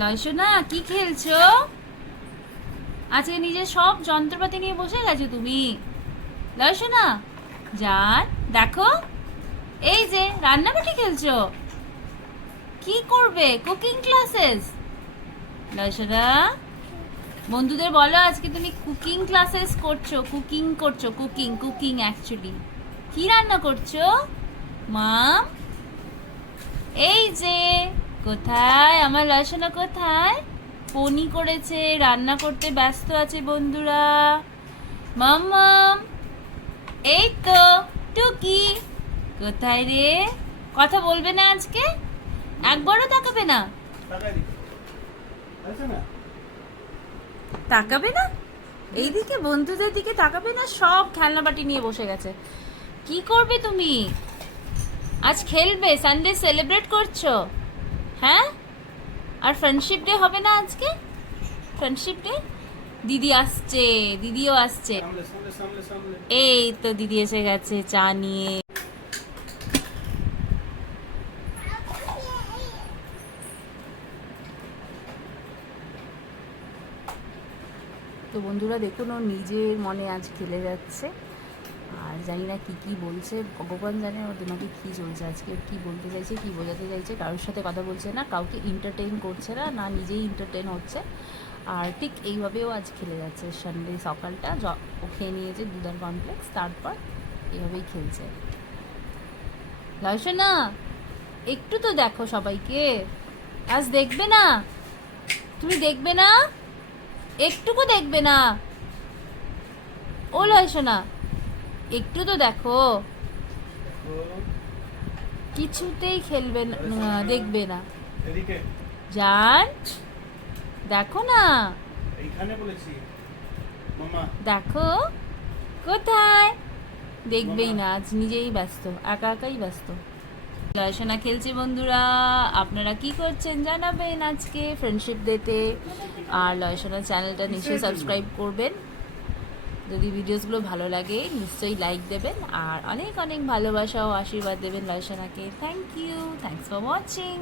লয়সোনা কি খেলছো? আজকে নিজের সব যন্ত্রপাতি নিয়ে বসে গেছো তুমি। লয়সোনা জান, দেখো এই যে রান্নাবাটি খেলছো। কি করবে? Cooking classes? লয়সোনা বন্ধুদের বলো আজকে তুমি কুকিং ক্লাসেস করছো, কুকিং করছো, কুকিং কুকিং অ্যাকচুয়ালি কি রান্না করছো মাম? এই যে কোথায় আমার লয়সোনা, কোথায় পনি করেছে, রান্না করতে ব্যস্ত আছে বন্ধুরা। মাম মাম, এই তো টুকি কোথায় রে? কথা বলবে না আজকে? একবারও তাকাবে না? তাকাবে না এইদিকে, বন্ধুদের দিকে তাকাবে না, সব খেলনাবাটি নিয়ে বসে গেছে। কি করবে তুমি? আজ খেলবে? সানডে সেলিব্রেট করছো? হ্যাঁ, আর ফ্রেন্ডশিপ ডে হবে না আজকে? ফ্রেন্ডশিপ ডে দিদি আসছে, দিদিও আসছে। এই তো দিদি এসে গেছে চা নিয়ে। তো বন্ধুরা দেখুন, ও নিজের মনে আজ খেলে যাচ্ছে। আর জানি না কি কি বলছে, ভগবান জানে ওর দিমাগে কী চলছে আজকে, কী বলতে চাইছে, কী বোঝাতে চাইছে। কারোর সাথে কথা বলছে না, কাউকে এন্টারটেইন করছে না, না নিজেই এন্টারটেইন হচ্ছে। আর ঠিক এইভাবেও আজ খেলে যাচ্ছে সানডে সকালটা। ও খেয়ে নিয়েছে দুধ আর কমপ্লেক্স, তারপর এভাবেই খেলছে। লয়সোনা একটু তো দেখো সবাইকে, আজ দেখবে না? তুমি দেখবে না? একটুকু দেখবে না? ও লয়সোনা একটু তো দেখো। কিছুতেই খেলবে না, দেখবে না। জান দেখো না, এইখানে বলেছি মামা। দেখো কোথায়? দেখবেই না, আজ নিজেই ব্যস্ত, একা একাই ব্যস্ত। লয়সোনা খেলছে বন্ধুরা। আপনারা কি করছেন জানাবেন আজকে ফ্রেন্ডশিপ ডেতে। আর লয়সোনা চ্যানেলটা নিশ্চয়ই সাবস্ক্রাইব করবেন। যদি ভিডিওসগুলো ভালো লাগে নিশ্চয়ই লাইক দেবেন, আর অনেক অনেক ভালোবাসা ও আশীর্বাদ দেবেন লয়সোনাকে। Thank you, thanks for watching.